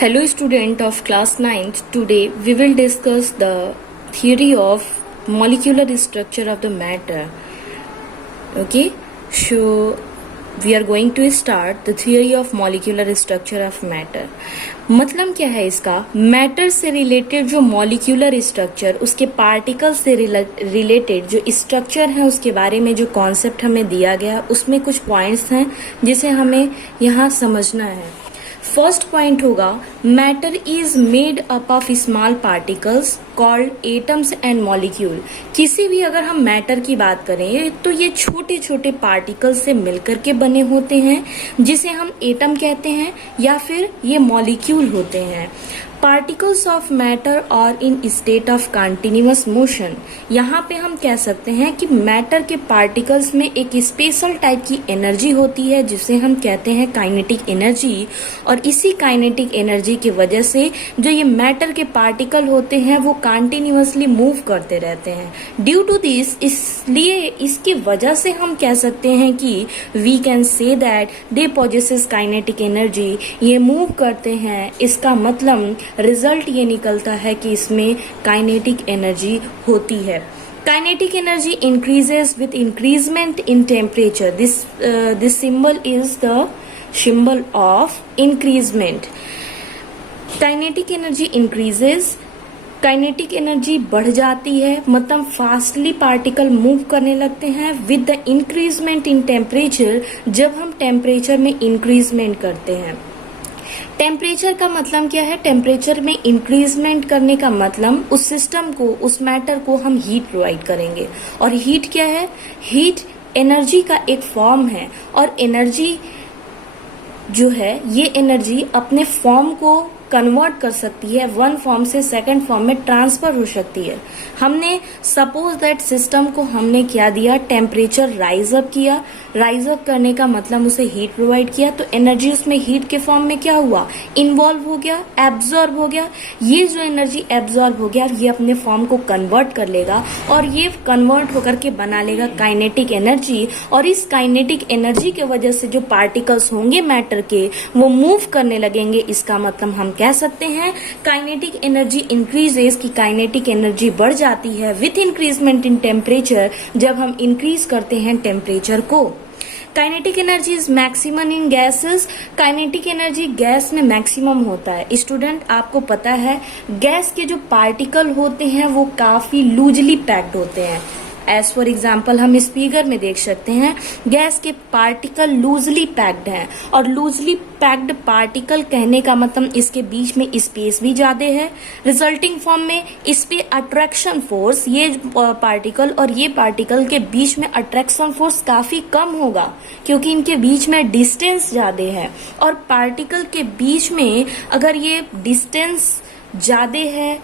Hello student of class 9th. Today we will discuss the theory of molecular structure of the matter. Okay, so we are going to start the theory of molecular structure of matter. मतलब क्या है इसका? Matter से related जो molecular structure, उसके particle से related जो structure है, उसके बारे में जो कॉन्सेप्ट हमें दिया गया, उसमें कुछ पॉइंट्स हैं जिसे हमें यहाँ समझना है. फर्स्ट पॉइंट होगा, matter is made up of small particles called atoms and molecule. किसी भी अगर हम मैटर की बात करें तो ये छोटे छोटे पार्टिकल्स से मिलकर के बने होते हैं, जिसे हम एटम कहते हैं या फिर ये मॉलिक्यूल होते हैं. पार्टिकल्स ऑफ मैटर और इन स्टेट ऑफ कंटिन्यूअस मोशन. यहाँ पे हम कह सकते हैं कि मैटर के पार्टिकल्स में एक स्पेशल टाइप की एनर्जी होती है जिसे हम कहते हैं काइनेटिक एनर्जी, और इसी काइनेटिक एनर्जी की वजह से जो ये मैटर के पार्टिकल होते हैं वो कंटिन्यूअसली मूव करते रहते हैं. ड्यू टू दिस, इसलिए इसकी वजह से हम कह सकते हैं कि we can say that they possesses kinetic energy. ये मूव करते हैं, इसका मतलब रिजल्ट ये निकलता है कि इसमें काइनेटिक एनर्जी होती है. Kinetic energy increases with increasement in temperature. This symbol is the symbol of increment. Kinetic energy increases, kinetic energy बढ़ जाती है, मतलब फास्टली पार्टिकल मूव करने लगते हैं with the increment in temperature. जब हम टेम्परेचर में इंक्रीजमेंट करते हैं, टेम्परेचर का मतलब क्या है? टेम्परेचर में इंक्रीजमेंट करने का मतलब उस सिस्टम को, उस मैटर को हम हीट प्रोवाइड करेंगे. और हीट क्या है? हीट एनर्जी का एक फॉर्म है, और एनर्जी जो है ये एनर्जी अपने फॉर्म को कन्वर्ट कर सकती है, वन फॉर्म से सेकंड फॉर्म में ट्रांसफर हो सकती है. हमने सपोज दैट सिस्टम को हमने क्या दिया? टेम्परेचर राइज अप किया. राइज अप करने का मतलब उसे हीट प्रोवाइड किया, तो एनर्जी उसमें हीट के फॉर्म में क्या हुआ? इन्वॉल्व हो गया, एब्जॉर्ब हो गया. ये जो एनर्जी एब्जॉर्ब हो गया, ये अपने फॉर्म को कन्वर्ट कर लेगा, और ये कन्वर्ट होकर के बना लेगा काइनेटिक एनर्जी. और इस काइनेटिक एनर्जी की वजह से जो पार्टिकल्स होंगे मैटर के, वो मूव करने लगेंगे. इसका मतलब हम कह सकते हैं काइनेटिक एनर्जी इंक्रीजेस, की काइनेटिक एनर्जी बढ़ जाती है विथ इंक्रीजमेंट इन टेम्परेचर, जब हम इंक्रीज करते हैं टेम्परेचर को. Kinetic energy is maximum in gases. Kinetic energy gas में मैक्सिमम होता है. स्टूडेंट, आपको पता है गैस के जो पार्टिकल होते हैं वो काफी लूजली पैक्ड होते हैं. एज फॉर एग्जाम्पल हम इस फिगर में देख सकते हैं गैस के पार्टिकल लूजली पैक्ड हैं, और लूजली पैक्ड पार्टिकल कहने का मतलब इसके बीच में स्पेस भी ज्यादा है. रिजल्टिंग फॉर्म में इस पे अट्रैक्शन फोर्स, ये पार्टिकल और ये पार्टिकल के बीच में अट्रैक्शन फोर्स काफी कम होगा, क्योंकि इनके बीच में डिस्टेंस ज्यादा है. और पार्टिकल के बीच में अगर ये डिस्टेंस ज्यादा है,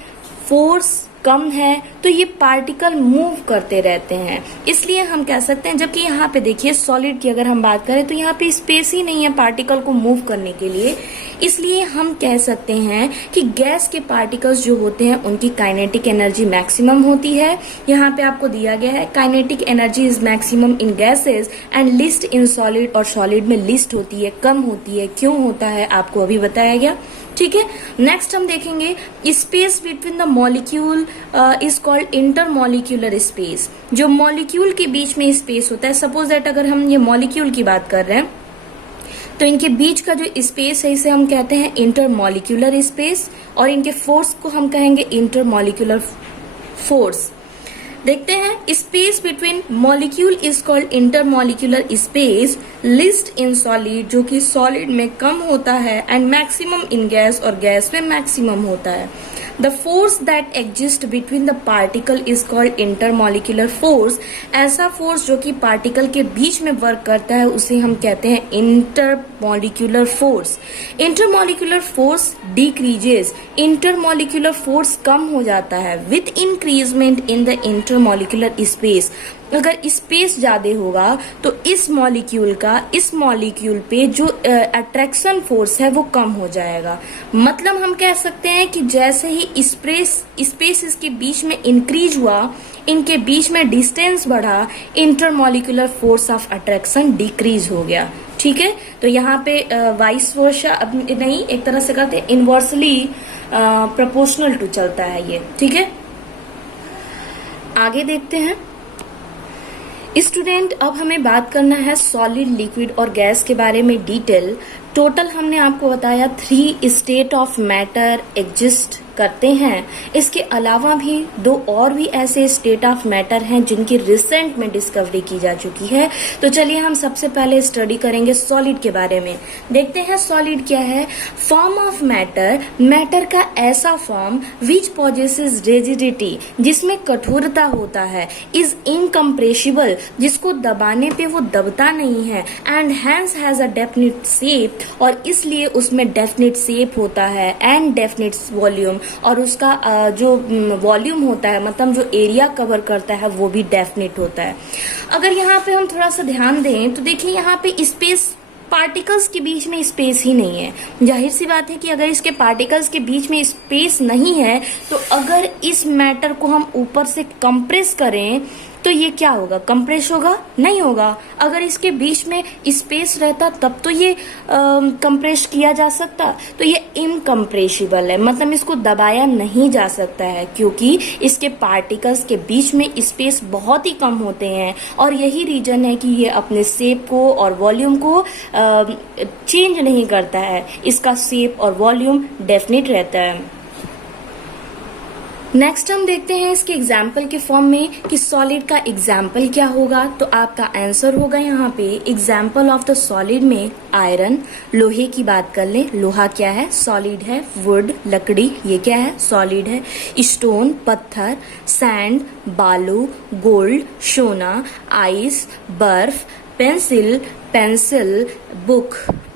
फोर्स कम है, तो ये पार्टिकल मूव करते रहते हैं. इसलिए हम कह सकते हैं, जबकि यहाँ पे देखिए सॉलिड की अगर हम बात करें तो यहाँ पे स्पेस ही नहीं है पार्टिकल को मूव करने के लिए. इसलिए हम कह सकते हैं कि गैस के पार्टिकल्स जो होते हैं उनकी काइनेटिक एनर्जी मैक्सिमम होती है. यहाँ पे आपको दिया गया है kinetic energy is maximum in gases and list in solid, और सॉलिड में लिस्ट होती है, कम होती है. क्यों होता है आपको अभी बताया गया. ठीक है, नेक्स्ट हम देखेंगे space between the molecule is called intermolecular space. जो मॉलिक्यूल के बीच में स्पेस होता है, सपोज दैट अगर हम ये मॉलिक्यूल की बात कर रहे हैं तो इनके बीच का जो स्पेस है इसे हम कहते हैं इंटरमॉलिक्यूलर स्पेस, और इनके फोर्स को हम कहेंगे इंटरमॉलिक्यूलर फोर्स. देखते हैं, space between molecule is called intermolecular space. List in solid, जो कि सॉलिड में कम होता है, एंड मैक्सिमम इन गैस, और गैस में मैक्सिमम होता है. The force that exist between the particle is called intermolecular force. ऐसा फोर्स जो कि पार्टिकल के बीच में वर्क करता है उसे हम कहते हैं intermolecular force. Intermolecular force decreases, intermolecular force कम हो जाता है with increasement in the intermolecular space. अगर स्पेस ज्यादा होगा तो इस मॉलिक्यूल पे जो अट्रैक्शन फोर्स है वो कम हो जाएगा. मतलब हम कह सकते हैं कि जैसे ही स्पेस इसके बीच में इंक्रीज हुआ, इनके बीच में डिस्टेंस बढ़ा, intermolecular force of attraction decrease हो गया. ठीक है। तो यहाँ पे वाइस वर्सा अब नहीं, एक तरह से करते हैं इनवर्सली प्रोपोर्शनल टू चलता है ये, ठीक है। आगे देखते हैं स्टूडेंट, अब हमें बात करना है सॉलिड, लिक्विड और गैस के बारे में डिटेल। टोटल हमने आपको बताया 3 स्टेट ऑफ मैटर एग्जिस्ट करते हैं। इसके अलावा भी 2 और भी ऐसे स्टेट ऑफ मैटर हैं जिनकी रिसेंट में डिस्कवरी की जा चुकी है। तो चलिए हम सबसे पहले स्टडी करेंगे सॉलिड के बारे में। देखते हैं सॉलिड क्या है। फॉर्म ऑफ मैटर, मैटर का ऐसा फॉर्म विच पॉजेसेस रिजिडिटी, जिसमें कठोरता होता है, इज इनकम्प्रेसिबल, जिसको दबाने पे वो दबता नहीं है, and hence has a definite shape, और इसलिए उसमें डेफिनिट शेप होता है, एंड डेफिनिट वॉल्यूम, और उसका जो वॉल्यूम होता है, मतलब जो एरिया कवर करता है, वो भी डेफिनिट होता है। अगर यहाँ पे हम थोड़ा सा ध्यान दें तो देखिए यहाँ पे स्पेस, पार्टिकल्स के बीच में स्पेस ही नहीं है। जाहिर सी बात है कि अगर इसके पार्टिकल्स के बीच में स्पेस नहीं है तो अगर इस मैटर को हम ऊपर से कंप्रेस करें तो ये क्या होगा, कंप्रेस होगा? नहीं होगा। अगर इसके बीच में स्पेस रहता तब तो ये कंप्रेस किया जा सकता। तो ये इनकम्प्रेसिबल है, मतलब इसको दबाया नहीं जा सकता है, क्योंकि इसके पार्टिकल्स के बीच में स्पेस बहुत ही कम होते हैं, और यही रीजन है कि ये अपने शेप को और वॉल्यूम को चेंज नहीं करता है। इसका शेप और वॉल्यूम डेफिनिट रहता है। नेक्स्ट हम देखते हैं इसके एग्जाम्पल के फॉर्म में कि सॉलिड का एग्जाम्पल क्या होगा। तो आपका आंसर होगा यहाँ पे एग्जाम्पल ऑफ द सॉलिड में आयरन। लोहे की बात कर ले, लोहा क्या है? सॉलिड है। वुड, लकड़ी, ये क्या है? सॉलिड है। स्टोन, पत्थर। सैंड, बालू। गोल्ड, सोना। आइस, बर्फ। पेंसिल,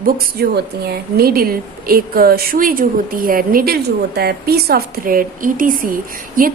बुक्स जो होती हैं। नीडल, एक सुई जो होती है, नीडल जो होता है, पीस ऑफ थ्रेड, ईटीसी, ये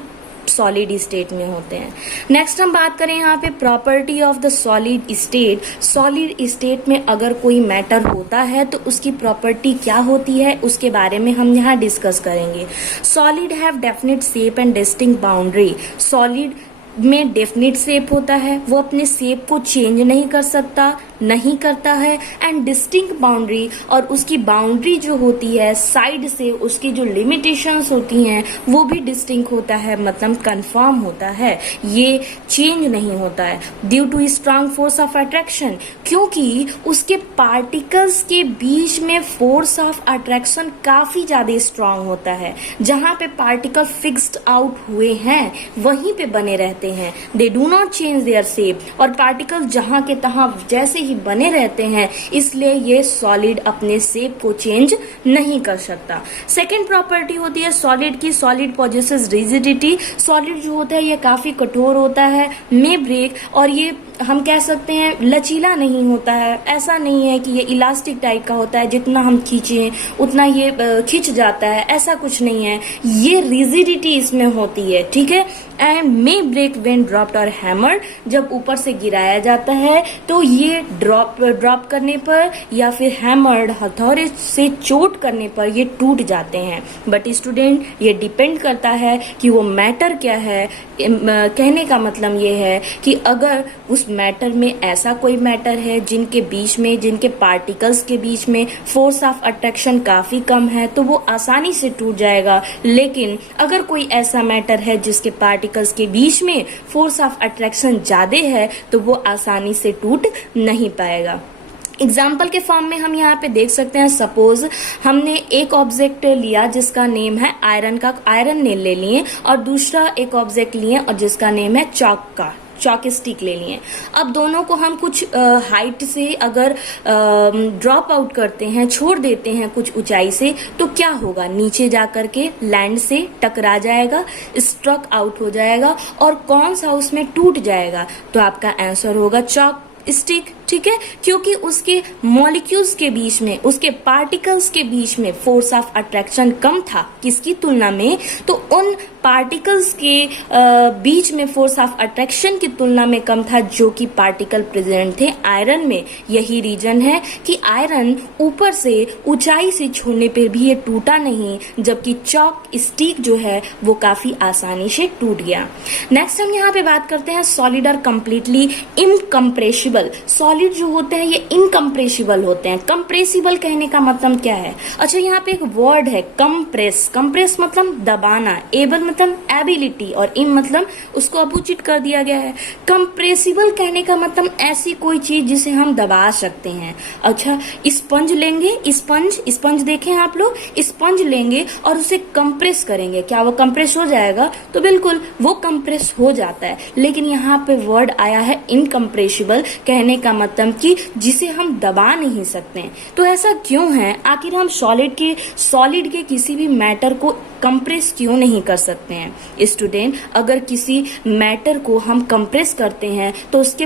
सॉलिड स्टेट में होते हैं। नेक्स्ट हम बात करें यहाँ पे property of the solid state. Solid state में अगर कोई मैटर होता है तो उसकी प्रॉपर्टी क्या होती है, उसके बारे में हम यहाँ डिस्कस करेंगे। Solid have definite shape and distinct boundary. Solid में डेफिनेट शेप होता है, वो अपने शेप को चेंज नहीं कर सकता, नहीं करता है। एंड डिस्टिंक्ट बाउंड्री, और उसकी बाउंड्री जो होती है साइड से, उसकी जो लिमिटेशंस होती हैं वो भी डिस्टिंक्ट होता है, मतलब कंफर्म होता है, ये चेंज नहीं होता है। Due to strong force of attraction, क्योंकि उसके पार्टिकल्स के बीच में फोर्स ऑफ अट्रैक्शन काफी ज्यादा स्ट्रांग होता है। जहां पे पार्टिकल फिक्स्ड आउट हुए हैं वहीं पे बने रहते हैं। They do not change their shape, और पार्टिकल जहां के तहां जैसे ही बने रहते हैं, इसलिए ये सॉलिड अपने शेप को चेंज नहीं कर सकता। सेकेंड प्रॉपर्टी होती है सॉलिड की, सॉलिड पॉजेसेस रिजिडिटी। सॉलिड जो होता है ये काफी कठोर होता है, मे ब्रेक, और ये हम कह सकते हैं लचीला नहीं होता है। ऐसा नहीं है कि ये इलास्टिक टाइप का होता है, जितना हम खींचे उतना ये खिंच जाता है, ऐसा कुछ नहीं है। ये रिजिडिटी इसमें होती है, ठीक है। And may break when dropped और हैमर्ड, जब ऊपर से गिराया जाता है तो ये ड्रॉप करने पर या फिर हैमर्ड, हथौड़े से चोट करने पर ये टूट जाते हैं। बट स्टूडेंट, ये डिपेंड करता है कि वो मैटर क्या है। कहने का मतलब ये है कि अगर उस मैटर में ऐसा कोई मैटर है जिनके बीच में, जिनके पार्टिकल्स के बीच में फोर्स ऑफ अट्रैक्शन काफी कम है, तो वो आसानी से टूट जाएगा। लेकिन अगर कोई ऐसा मैटर है जिसके पार्टिकल्स के बीच में फोर्स ऑफ अट्रैक्शन ज्यादा है, तो वो आसानी से टूट नहीं पाएगा। एग्जाम्पल के फॉर्म में हम यहाँ पे देख सकते हैं, सपोज हमने एक ऑब्जेक्ट लिया जिसका नेम है आयरन का, आयरन ने ले लिए, और दूसरा एक ऑब्जेक्ट लिए और जिसका नेम है चॉक का, चॉक स्टिक ले लिए। अब दोनों को हम कुछ हाइट से अगर ड्रॉप आउट करते हैं, छोड़ देते हैं कुछ ऊंचाई से, तो क्या होगा? नीचे जाकर के लैंड से टकरा जाएगा, स्ट्रक आउट हो जाएगा, और कौन सा उसमें टूट जाएगा? तो आपका आंसर होगा चॉक स्टिक, ठीक है, क्योंकि उसके मॉलिक्यूल्स के बीच में, उसके पार्टिकल्स के बीच में फोर्स ऑफ अट्रैक्शन कम था किसकी तुलना में? तो उन पार्टिकल्स के बीच में फोर्स ऑफ अट्रैक्शन की तुलना में कम था जो कि पार्टिकल प्रेजेंट थे आयरन में। यही रीजन है कि आयरन ऊपर से ऊंचाई से छूने पर भी ये टूटा नहीं, जबकि चॉक स्टिक जो है वो काफी आसानी से टूट गया। नेक्स्ट हम यहाँ पे बात करते हैं सॉलिड और कंप्लीटली इनकम्प्रेसिबल। सॉलिड जो होते हैं ये इनकम्प्रेसिबल होते हैं। कंप्रेसिबल कहने का मतलब क्या है? अच्छा, यहाँ पे एक वर्ड है कंप्रेस। कंप्रेस मतलब दबाना, एबल मतलब एबिलिटी, और इन मतलब उसको अपोजिट कर दिया गया है। कंप्रेसिबल कहने का मतलब ऐसी कोई चीज जिसे हम दबा सकते हैं। अच्छा, स्पंज लेंगे, स्पंज देखें आप लोग, स्पंज लेंगे और उसे कंप्रेस करेंगे, क्या वो कंप्रेस हो जाएगा? तो बिल्कुल वो कंप्रेस हो जाता है। लेकिन यहाँ पे वर्ड आया है इनकम्प्रेसिबल, कहने का मतलब कि जिसे हम दबा नहीं सकते। तो ऐसा क्यों है? आखिर हम सॉलिड के किसी भी मैटर को कंप्रेस क्यों नहीं कर सकते हैं? स्टूडेंट, अगर किसी मैटर को हम कंप्रेस करते हैं तो उसके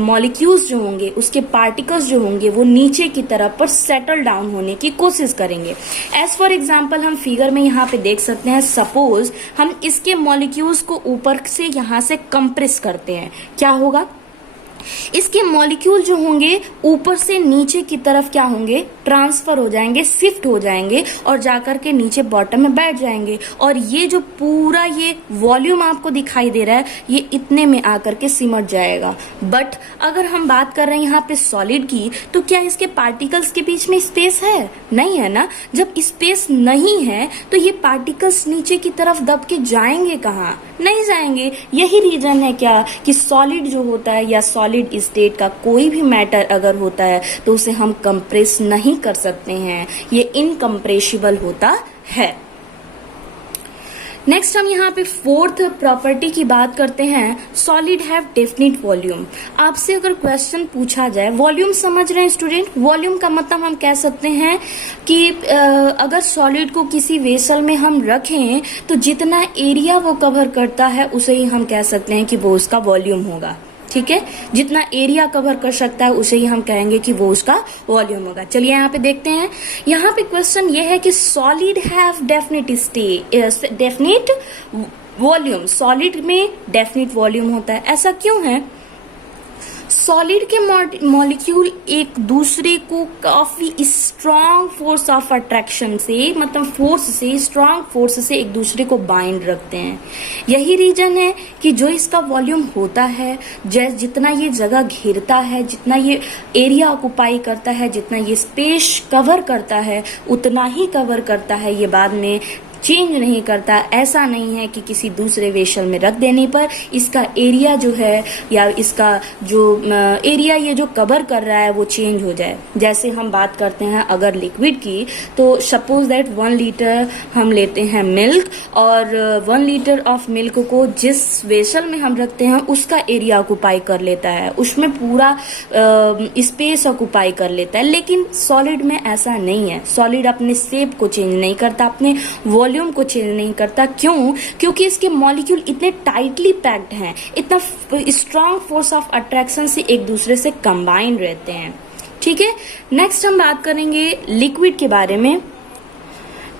मॉलिक्यूल्स जो होंगे, उसके पार्टिकल्स जो होंगे, वो नीचे की तरफ पर सेटल डाउन होने की कोशिश करेंगे। एज फॉर एग्जाम्पल हम फिगर में यहाँ पे देख सकते हैं, सपोज हम इसके मॉलिक्यूल्स को ऊपर से यहाँ से कंप्रेस करते हैं, क्या होगा? इसके मॉलिक्यूल जो होंगे ऊपर से नीचे की तरफ क्या होंगे? ट्रांसफर हो जाएंगे, शिफ्ट हो जाएंगे और जाकर के नीचे बॉटम में बैठ जाएंगे। और ये जो पूरा ये वॉल्यूम आपको दिखाई दे रहा है, ये इतने में आकर के सिमट जाएगा। बट अगर हम बात कर रहे हैं यहाँ पे सॉलिड की, तो क्या इसके पार्टिकल्स के बीच में स्पेस है? नहीं है ना। जब स्पेस नहीं है तो ये पार्टिकल्स नीचे की तरफ दब के जाएंगे कहाँ? नहीं जाएंगे। यही रीजन है क्या कि सॉलिड जो होता है या सॉलिड स्टेट का कोई भी मैटर अगर होता है तो उसे हम कंप्रेस नहीं कर सकते हैं, ये इनकम्प्रेसिबल होता है। नेक्स्ट हम यहाँ पे फोर्थ प्रॉपर्टी की बात करते हैं, सॉलिड हैव डेफिनिट वॉल्यूम। आपसे अगर क्वेश्चन पूछा जाए, वॉल्यूम समझ रहे हैं स्टूडेंट? वॉल्यूम का मतलब हम कह सकते हैं कि अगर सॉलिड को किसी वेसल में हम रखें तो जितना एरिया वो कवर करता है उसे ही हम कह सकते हैं कि वो उसका वॉल्यूम होगा। ठीक है, जितना एरिया कवर कर सकता है उसे ही हम कहेंगे कि वो उसका वॉल्यूम होगा। चलिए यहाँ पे देखते हैं। यहाँ पे क्वेश्चन ये है कि solid have definite volume. Solid में डेफिनिट वॉल्यूम होता है, ऐसा क्यों है? सॉलिड के मॉलिक्यूल एक दूसरे को काफी स्ट्रांग फोर्स ऑफ अट्रैक्शन से, मतलब फोर्स से, स्ट्रांग फोर्स से एक दूसरे को बाइंड रखते हैं। यही रीजन है कि जो इसका वॉल्यूम होता है, जितना ये जगह घेरता है, जितना ये एरिया ऑक्युपाई करता है, जितना ये स्पेस कवर करता है, उतना ही कवर करता है, ये बाद में चेंज नहीं करता। ऐसा नहीं है कि किसी दूसरे वेसल में रख देने पर इसका एरिया जो है या इसका जो एरिया ये जो कवर कर रहा है वो चेंज हो जाए। जैसे हम बात करते हैं अगर लिक्विड की, तो सपोज दैट 1 लीटर हम लेते हैं मिल्क, और 1 लीटर ऑफ मिल्क को जिस वेसल में हम रखते हैं उसका एरिया ऑक्युपाई कर लेता है, उसमें पूरा स्पेस ऑक्युपाई कर लेता है। लेकिन सॉलिड में ऐसा नहीं है। सॉलिड अपने शेप को चेंज नहीं करता, अपने वॉल्यूम को चेंज नहीं करता। क्यों? क्योंकि इसके मॉलिक्यूल इतने टाइटली पैक्ड हैं, इतना स्ट्रांग फोर्स ऑफ अट्रैक्शन से एक दूसरे से कंबाइंड रहते हैं। ठीक है, नेक्स्ट हम बात करेंगे लिक्विड के बारे में।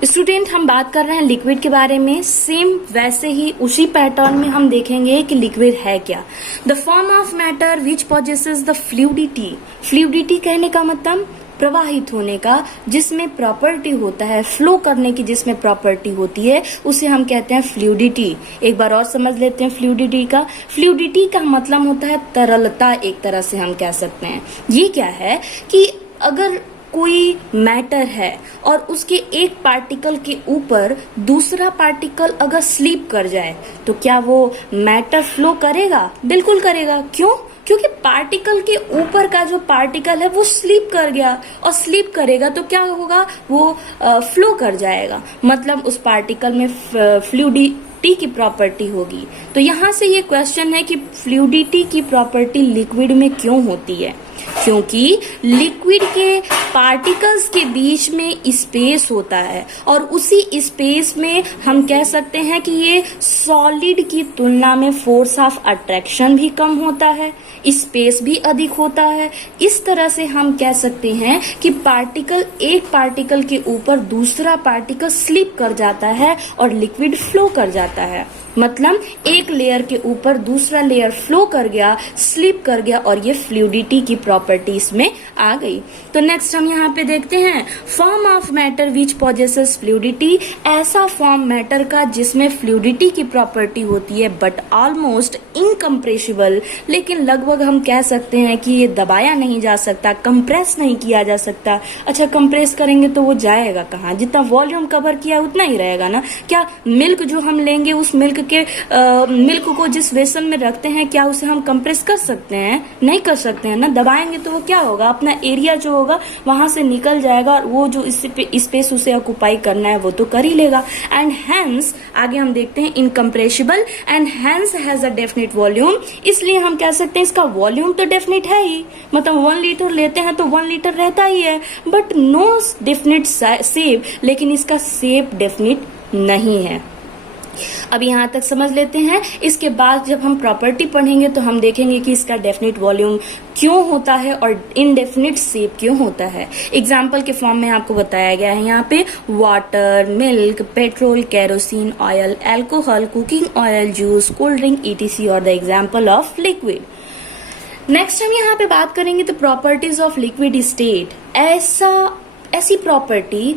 स्टूडेंट, हम बात कर रहे हैं लिक्विड के बारे में। सेम वैसे ही उसी पैटर्न में हम देखेंगे कि लिक्विड है क्या। The form of matter which possesses the fluidity. Fluidity कहने का मतलब प्रवाहित होने का, जिसमें प्रॉपर्टी होता है, फ्लो करने की जिसमें प्रॉपर्टी होती है, उसे हम कहते हैं फ्लूइडिटी। एक बार और समझ लेते हैं फ्लूइडिटी का। फ्लूइडिटी का मतलब होता है तरलता, एक तरह से हम कह सकते हैं। ये क्या है कि अगर कोई मैटर है और उसके एक पार्टिकल के ऊपर दूसरा पार्टिकल अगर स्लीप कर जाए तो क्या वो मैटर फ्लो करेगा? बिल्कुल करेगा। क्यों? क्योंकि पार्टिकल के ऊपर का जो पार्टिकल है वो स्लीप कर गया, और स्लीप करेगा तो क्या होगा? वो फ्लो कर जाएगा, मतलब उस पार्टिकल में फ्लूइडिटी की प्रॉपर्टी होगी। तो यहाँ से ये क्वेश्चन है कि फ्लूइडिटी की प्रॉपर्टी लिक्विड में क्यों होती है? क्योंकि लिक्विड के पार्टिकल्स के बीच में स्पेस होता है, और उसी स्पेस में हम कह सकते हैं कि ये सॉलिड की तुलना में फोर्स ऑफ अट्रैक्शन भी कम होता है, स्पेस भी अधिक होता है। इस तरह से हम कह सकते हैं कि एक पार्टिकल के ऊपर दूसरा पार्टिकल स्लिप कर जाता है और लिक्विड फ्लो कर जाता है। मतलब एक लेयर के ऊपर दूसरा लेयर फ्लो कर गया, स्लिप कर गया, और ये फ्लूइडिटी की प्रॉपर्टी इसमें आ गई। तो नेक्स्ट हम यहाँ पे देखते हैं form of matter which possesses fluidity, ऐसा फॉर्म मैटर का जिसमें फ्लूइडिटी की प्रॉपर्टी होती है बट ऑलमोस्ट इनकम्प्रेसिबल, लेकिन लगभग हम कह सकते हैं कि ये दबाया नहीं जा सकता, कंप्रेस नहीं किया जा सकता। अच्छा, कंप्रेस करेंगे तो वो जाएगा कहाँ? जितना वॉल्यूम कवर किया उतना ही रहेगा ना। क्या मिल्क जो हम लेंगे उस मिल्क मिल्क को जिस वेसल में रखते हैं, क्या उसे हम कंप्रेस कर सकते हैं? नहीं कर सकते हैं ना। दबाएंगे तो वो क्या होगा, अपना एरिया जो होगा वहां से निकल जाएगा, और वो जो स्पेस उसे ऑक्युपाई करना है वो तो कर ही लेगा। एंड हेंस आगे हम देखते हैं incompressible and hence has a definite volume, इसलिए हम कह सकते हैं इसका वॉल्यूम तो डेफिनिट है ही, मतलब 1 लीटर लेते हैं तो 1 लीटर रहता ही है, बट नो डेफिनिट शेप, लेकिन इसका शेप डेफिनिट नहीं है। अब यहाँ तक समझ लेते हैं। इसके बाद जब हम प्रॉपर्टी पढ़ेंगे तो हम देखेंगे कि इसका डेफिनिट वॉल्यूम क्यों होता है और इनडेफिनिट शेप क्यों होता है। एग्जाम्पल के फॉर्म में आपको बताया गया है यहाँ पे water, milk, petrol, kerosene, oil, alcohol, cooking oil, juice, cold drink, ETC और the example of liquid. Next हम यहाँ पे बात करेंगे तो प्रॉपर्टीज ऑफ लिक्विड स्टेट, ऐसी प्रॉपर्टी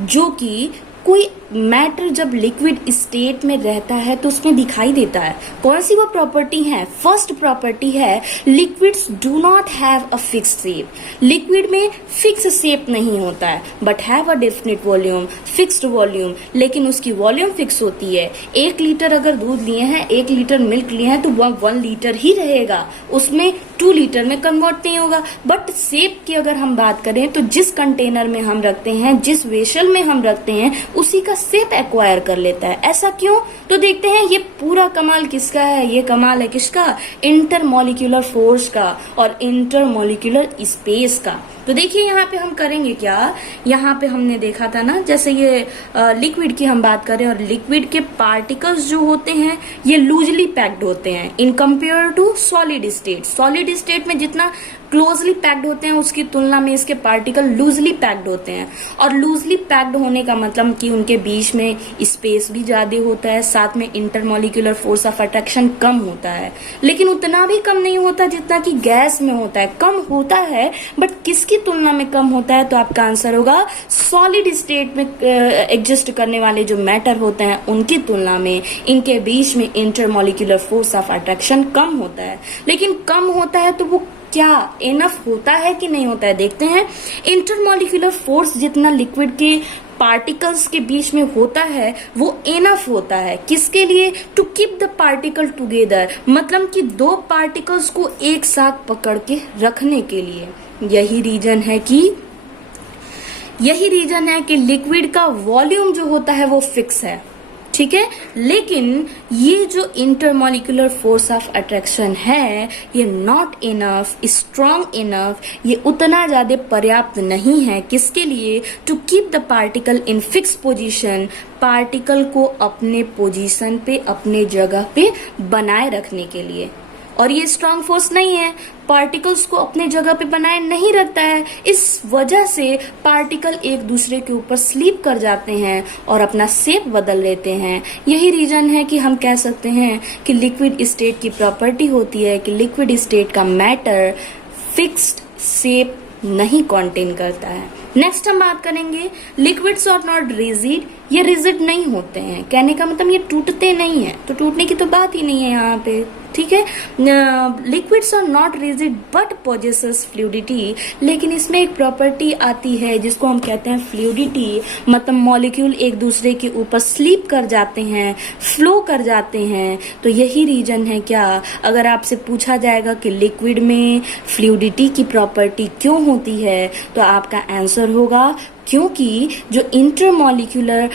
जो कि कोई मैटर जब लिक्विड स्टेट में रहता है तो उसमें दिखाई देता है। कौन सी वो प्रॉपर्टी है? फर्स्ट प्रॉपर्टी है liquids do not have a fix shape. Liquid में फिक्स शेप नहीं होता है but have a definite volume, fixed volume, लेकिन उसकी वॉल्यूम फिक्स होती है। 1 लीटर अगर दूध लिए हैं, 1 लीटर मिल्क लिए हैं तो वह 1 लीटर ही रहेगा, उसमें 2 लीटर में कन्वर्ट नहीं होगा। बट शेप की अगर हम बात करें तो जिस कंटेनर में हम रखते हैं, जिस वेसल में हम रखते हैं, उसी का शेप एक्वायर कर लेता है। ऐसा क्यों? तो देखते हैं ये पूरा कमाल किसका है। ये कमाल है किसका? इंटरमॉलिक्यूलर फोर्स का और इंटरमॉलिक्यूलर स्पेस का। तो देखिए यहाँ पे हम करेंगे क्या, यहाँ पे हमने देखा था ना, जैसे ये लिक्विड की हम बात करें और लिक्विड के पार्टिकल्स जो होते हैं ये लूजली पैक्ड होते हैं in compare to solid state. Solid state में जितना क्लोजली पैक्ड होते हैं उसकी तुलना में इसके पार्टिकल लूजली पैक्ड होते हैं, और लूजली पैक्ड होने का मतलब कि उनके बीच में स्पेस भी ज्यादा होता है, साथ में इंटरमॉलिक्यूलर फोर्स ऑफ अट्रैक्शन कम होता है, लेकिन उतना भी कम नहीं होता जितना कि गैस में होता है। कम होता है बट किसकी तुलना में कम होता है? तो आपका आंसर होगा सॉलिड स्टेट में एग्जिस्ट करने वाले जो मैटर होते हैं उनकी तुलना में इनके बीच में इंटरमॉलिक्यूलर फोर्स ऑफ अट्रैक्शन कम होता है। लेकिन कम होता है तो वो क्या इनफ होता है कि नहीं होता है? देखते हैं। इंटरमॉलिक्यूलर फोर्स जितना लिक्विड के पार्टिकल्स के बीच में होता है वो इनफ होता है किसके लिए? To keep the particle together, मतलब कि 2 पार्टिकल्स को एक साथ पकड़ के रखने के लिए। यही रीजन है कि लिक्विड का वॉल्यूम जो होता है वो फिक्स है, ठीक है। लेकिन ये जो इंटरमॉलिक्यूलर फोर्स ऑफ अट्रैक्शन है ये नॉट इनफ, स्ट्रॉन्ग इनफ, ये उतना ज्यादा पर्याप्त नहीं है किसके लिए? To keep the particle in fix position, particle को अपने पोजीशन पे, अपने जगह पे बनाए रखने के लिए। और ये स्ट्रॉन्ग फोर्स नहीं है, पार्टिकल्स को अपने जगह पे बनाए नहीं रखता है। इस वजह से पार्टिकल एक दूसरे के ऊपर स्लीप कर जाते हैं और अपना शेप बदल लेते हैं। यही रीजन है कि हम कह सकते हैं कि लिक्विड स्टेट की प्रॉपर्टी होती है कि लिक्विड स्टेट का मैटर फिक्स्ड शेप नहीं कंटेन करता है। नेक्स्ट हम बात करेंगे लिक्विड्स आर नॉट रिजिड, ये रिजिड नहीं होते हैं। कहने का मतलब ये टूटते नहीं है, तो टूटने की तो बात ही नहीं है यहाँ पे, ठीक है। Liquids are not rigid but possesses fluidity, लेकिन इसमें एक प्रॉपर्टी आती है जिसको हम कहते हैं फ्लूइडिटी, मतलब मॉलिक्यूल एक दूसरे के ऊपर स्लीप कर जाते हैं, फ्लो कर जाते हैं। तो यही रीजन है क्या, अगर आपसे पूछा जाएगा कि लिक्विड में फ्लूइडिटी की प्रॉपर्टी क्यों होती है तो आपका आंसर होगा क्योंकि जो इंटरमॉलिक्यूलर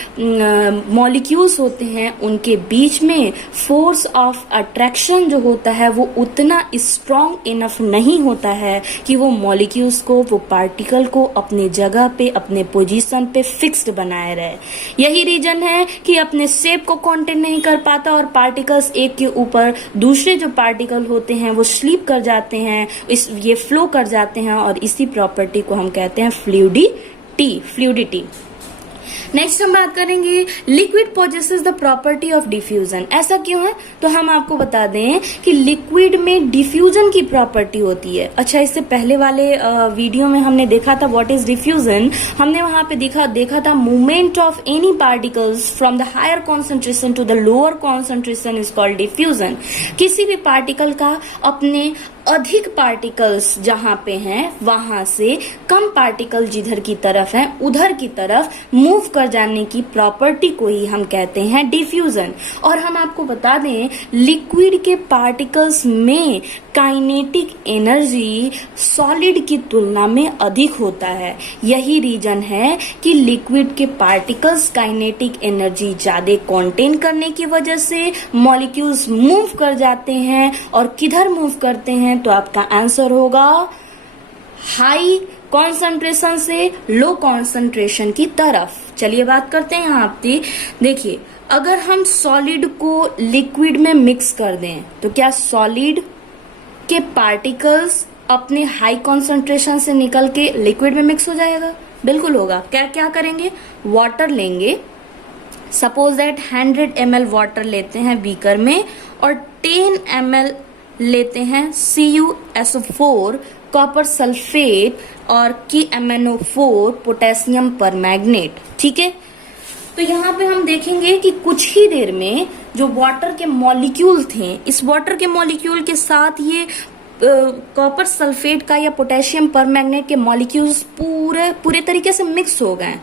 मॉलिक्यूल्स होते हैं उनके बीच में फोर्स ऑफ अट्रैक्शन जो होता है वो उतना स्ट्रॉन्ग इनफ नहीं होता है कि वो मॉलिक्यूल्स को, वो पार्टिकल को अपनी जगह पे, अपने पोजीशन पे फिक्स्ड बनाए रहे। यही रीजन है कि अपने शेप को कंटेन नहीं कर पाता और पार्टिकल्स एक के ऊपर दूसरे जो पार्टिकल होते हैं वो स्लीप कर जाते हैं, ये फ्लो कर जाते हैं, और इसी प्रॉपर्टी को हम कहते हैं फ्लूइडिटी। नेक्स्ट हम बात करेंगे liquid possesses the property of diffusion. ऐसा क्यों है? तो हम आपको बता दें कि लिक्विड में डिफ्यूजन की प्रॉपर्टी होती है। अच्छा, इससे पहले वाले वीडियो में हमने देखा था व्हाट इज डिफ्यूजन। हमने वहां पे देखा था movement of any particles from the higher concentration to the lower concentration is called diffusion. किसी भी पार्टिकल का अपने अधिक पार्टिकल्स जहां पे हैं वहां से कम पार्टिकल जिधर की तरफ हैं उधर की तरफ मूव कर जाने की प्रॉपर्टी को ही हम कहते हैं डिफ्यूजन। और हम आपको बता दें लिक्विड के पार्टिकल्स में काइनेटिक एनर्जी सॉलिड की तुलना में अधिक होता है। यही रीजन है कि लिक्विड के पार्टिकल्स काइनेटिक एनर्जी ज्यादा कंटेन करने की वजह से मॉलिक्यूल्स मूव कर जाते हैं। और किधर मूव करते हैं? तो आपका आंसर होगा हाई कॉन्सेंट्रेशन से लो कॉन्सेंट्रेशन की तरफ। चलिए बात करते हैं यहाँ पे। देखिए, अगर हम सॉलिड को लिक्विड में मिक्स कर दें तो क्या सॉलिड के पार्टिकल्स अपने हाई कॉन्सेंट्रेशन से निकल के लिक्विड में मिक्स हो जाएगा? बिल्कुल होगा। क्या क्या करेंगे? वाटर लेंगे, सपोज दैट 100 ml वाटर लेते हैं बीकर में और 10 ml लेते हैं CuSO4 कॉपर सल्फेट और KMnO4 पोटेशियम परमैंगनेट। ठीक है, तो यहाँ पे हम देखेंगे कि कुछ ही देर में जो वाटर के मॉलिक्यूल थे, इस वाटर के मॉलिक्यूल के साथ ये कॉपर सल्फेट का या पोटेशियम परमैंगनेट के मॉलिक्यूल्स पूरे तरीके से मिक्स हो गए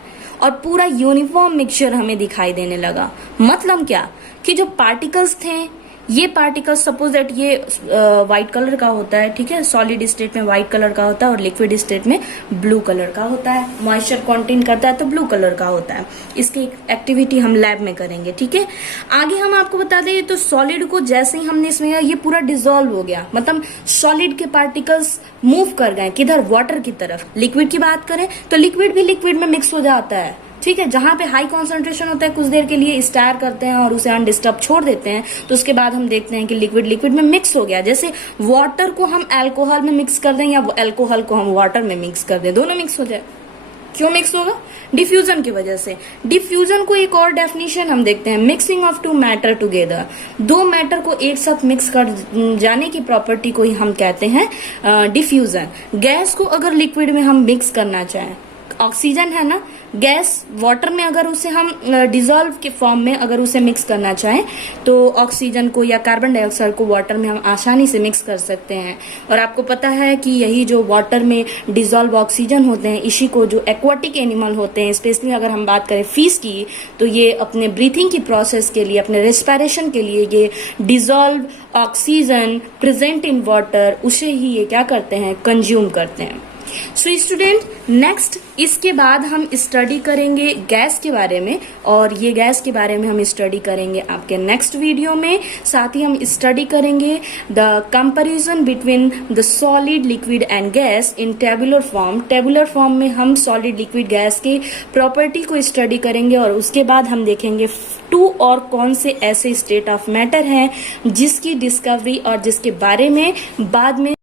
और पूरा यूनिफॉर्म मिक्सचर हमें दिखाई देने लगा। मतलब क्या कि जो पार्टिकल्स थे, ये पार्टिकल्स सपोज दैट ये व्हाइट कलर का होता है, ठीक है, सॉलिड स्टेट में व्हाइट कलर का होता है और लिक्विड स्टेट में ब्लू कलर का होता है। मॉइस्चर कंटेन करता है तो ब्लू कलर का होता है। इसकी एक्टिविटी हम लैब में करेंगे। ठीक है, आगे हम आपको बता दें तो सॉलिड को जैसे ही हमने इसमें ये पूरा डिसॉल्व हो गया, मतलब सॉलिड के पार्टिकल्स मूव कर गए किधर? वाटर की तरफ। लिक्विड की बात करें तो लिक्विड भी लिक्विड में मिक्स हो जाता है। ठीक है, जहां पे हाई कॉन्सेंट्रेशन होता है कुछ देर के लिए स्टार करते हैं और उसे अनडिस्टर्ब छोड़ देते हैं, तो उसके बाद हम देखते हैं कि लिक्विड में मिक्स हो गया। जैसे वाटर को हम अल्कोहल में मिक्स कर दें या अल्कोहल को हम वाटर में मिक्स कर दें, दोनों मिक्स हो जाए। क्यों मिक्स होगा? डिफ्यूजन की वजह से। डिफ्यूजन को एक और डेफिनेशन हम देखते हैं, mixing of two matter together. दो मैटर को एक साथ मिक्स कर जाने की प्रॉपर्टी को ही हम कहते हैं डिफ्यूजन। गैस को अगर लिक्विड में हम मिक्स करना चाहें, ऑक्सीजन है ना, गैस वाटर में अगर उसे हम डिजॉल्व के फॉर्म में अगर उसे मिक्स करना चाहें तो ऑक्सीजन को या कार्बन डाइऑक्साइड को वाटर में हम आसानी से मिक्स कर सकते हैं। और आपको पता है कि यही जो वाटर में डिजॉल्व ऑक्सीजन होते हैं, इसी को जो एक्वाटिक एनिमल होते हैं, स्पेशली अगर हम बात करें फिश की, तो ये अपने ब्रीथिंग की प्रोसेस के लिए, अपने रेस्पिरेशन के लिए ये dissolve oxygen present in water उसे ही ये क्या करते हैं? कंज्यूम करते हैं। सो स्टूडेंट, नेक्स्ट इसके बाद हम स्टडी करेंगे गैस के बारे में, और ये गैस के बारे में हम स्टडी करेंगे आपके नेक्स्ट वीडियो में। साथ ही हम स्टडी करेंगे the comparison between the solid, liquid and gas in tabular form. Tabular form में हम सॉलिड, लिक्विड, गैस के प्रॉपर्टी को स्टडी करेंगे और उसके बाद हम देखेंगे टू और कौन से ऐसे स्टेट ऑफ मैटर हैं जिसकी डिस्कवरी और जिसके बारे में बाद में